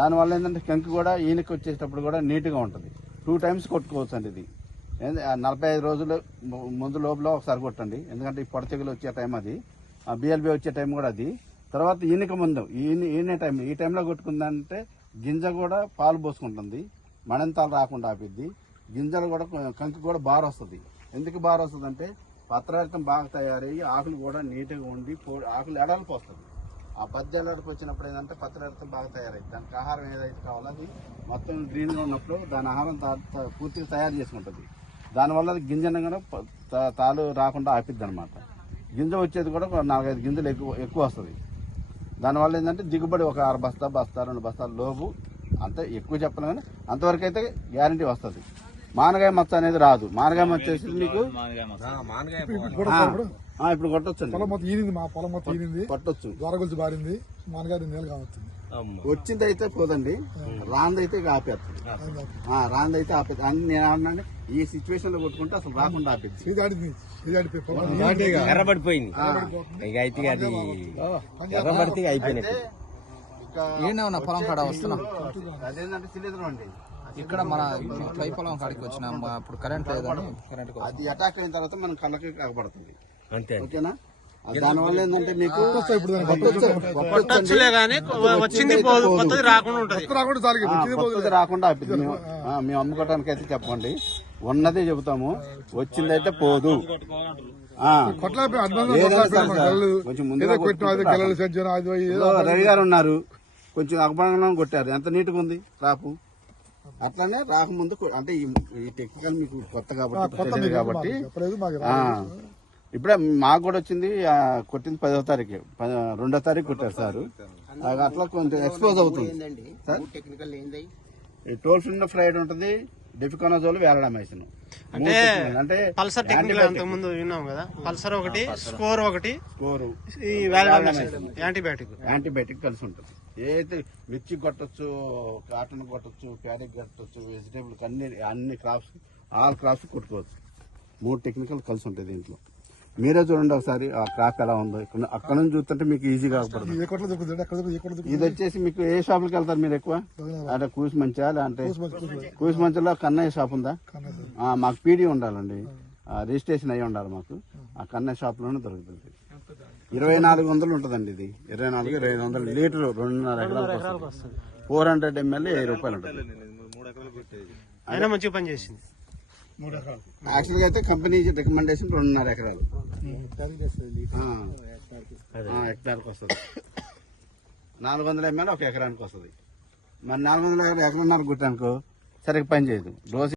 దానివల్ల ఏంటంటే కంకి కూడా ఈయనకి వచ్చేటప్పుడు కూడా నీట్గా ఉంటుంది. 2 times కొట్టుకోవచ్చు అండి. ఇది 45 రోజులు ముందు లోపల ఒకసారి కొట్టండి, ఎందుకంటే ఈ పొడ తెగులు వచ్చే టైం అది, BLB వచ్చే టైం కూడా అది. తర్వాత ఈయనకి ముందు ఈ టైంలో కొట్టుకుందంటే గింజ కూడా పాలు పోసుకుంటుంది, మణంతాలు రాకుండా ఆపిద్ది, గింజలు కూడా కంకి కూడా బార్ వస్తుంది. ఎందుకు బార్ వస్తుంది అంటే పత్రరక్తం బాగా తయారయ్యి ఆకులు కూడా నీట్గా ఉండి ఆకులు ఎడల్పు వస్తుంది. ఆ పద్య ఎడల్పు వచ్చినప్పుడు ఏంటంటే పత్రరక్తం బాగా తయారైంది. దానికి ఆహారం ఏదైతే కావాలో అది మొత్తం గ్రీన్గా ఉన్నప్పుడు దాని ఆహారం పూర్తిగా తయారు చేసుకుంటుంది. దానివల్ల గింజను కూడా తాలు రాకుండా ఆపిద్ది అనమాట. గింజ వచ్చేది కూడా 4-5 గింజలు ఎక్కువ వస్తుంది. దానివల్ల ఏంటంటే దిగుబడి ఒక 6 బస్తా 2 బస్తాల లోపు, అంతే ఎక్కువ చెప్పను కానీ అంతవరకు అయితే గ్యారంటీ వస్తుంది. మానగాయ మచ్చ అనేది రాదు. మానగాయ మచ్చ వచ్చేసి మీకు ఇప్పుడు కొట్టొచ్చు, కొట్టొచ్చు. బారింది వచ్చింది అయితే పోదండి, రాందైతే ఆపేస్తుంది. రాందైతే ఆపేది అని నేను అన్నాను. ఈ సిచ్యువేషన్ లో కొట్టుకుంటే అసలు రాకుండా ఆపేది. ఎర్రబడిపోయింది, ఎర్రబడితే అయిపోయినట్టు. పొలం కాడ వస్తున్నాం, అదేంటంటే సిలిండర్ అండి. ఇక్కడ మన పై పొలం కాడికి వచ్చినాం. ఇప్పుడు కరెంట్ లేదని అది అటాక్ అయిన తర్వాత మనం కళ్ళకి కాకపడుతుంది, అంతే. ఓకేనా? దానివల్ల ఏంటంటే మీకు రాకుండా ఆపిద్ది. మేము అమ్ముకోవడానికి అయితే చెప్పండి, ఉన్నదే చెబుతాము, వచ్చిందైతే పోదు. కొంచెం ముందుగా రవి గారు ఉన్నారు, కొంచెం అపమానం కొట్టారు, ఎంత నీట్గా ఉంది క్రాపు. అట్లానే రాకముందు అంటే ఈ టెక్నికల్ మీకు కొత్త కాబట్టి ఇప్పుడే మాకు కూడా వచ్చింది. కొట్టింది 10వ తారీఖు, 2వ తారీఖు కొట్టారు సార్. అట్లా కొంచెం ఎక్స్పోజ్ అవుతుంది సార్. టోల్ ఫ్రీ ఫ్రైడ్ ఉంటుంది, డెఫికానజోల్ వ్యాలడామైసిన్. అంటే పల్సర్ టెక్నికల్ అంతకుముందు విన్నాం కదా, పల్సర్ ఒకటి, స్కోర్ ఈ యాంటీబయాటిక్ కలిసి ఉంటుంది. ఏదైతే మిర్చి కొట్టచ్చు, కాటన్ కొట్టచ్చు, క్యారెట్ కొట్టచ్చు, వెజిటేబుల్స్ అన్ని క్రాప్స్, ఆల్ క్రాప్స్ కొట్టుకోవచ్చు. 3 టెక్నికల్ కలిసి ఉంటాయి దీంట్లో. మీరే చూడండి ఒకసారి ఆ క్రాప్ ఎలా ఉందో. అక్కడ నుంచి చూస్తుంటే మీకు ఈజీగా కాకపడుతుంది. ఇది వచ్చేసి మీకు ఏ షాపులకి వెళ్తారు మీరు ఎక్కువ? అంటే కూసి మంచా, లేదంటే కూసి మంచిలో కన్నయ్య షాప్ ఉందా? మాకు పీడీ ఉండాలండి, రిజిస్ట్రేషన్ అయ్యి ఉండాలి మాకు. ఆ కన్నయ్య షాప్ లోనే దొరుకుతుంది. 2400 ఉంటుందండి ఇది. 2400 లీటర్ 2.5 ఎకరాలకు వస్తుంది. 400 ml 1000 రూపాయలు ఉంటుంది. అయినా మంచి పని చేసింది. యాక్చువల్గా అయితే కంపెనీ రికమెండేషన్ 2.5 ఎకరాలు హెక్టార్కి వస్తుంది. 400 ml 1 ఎకరానికి వస్తుంది. మరి 400 ఎకరాన్నర గుట్టానుకో సరిగ్గా పని చేయదు. రోజు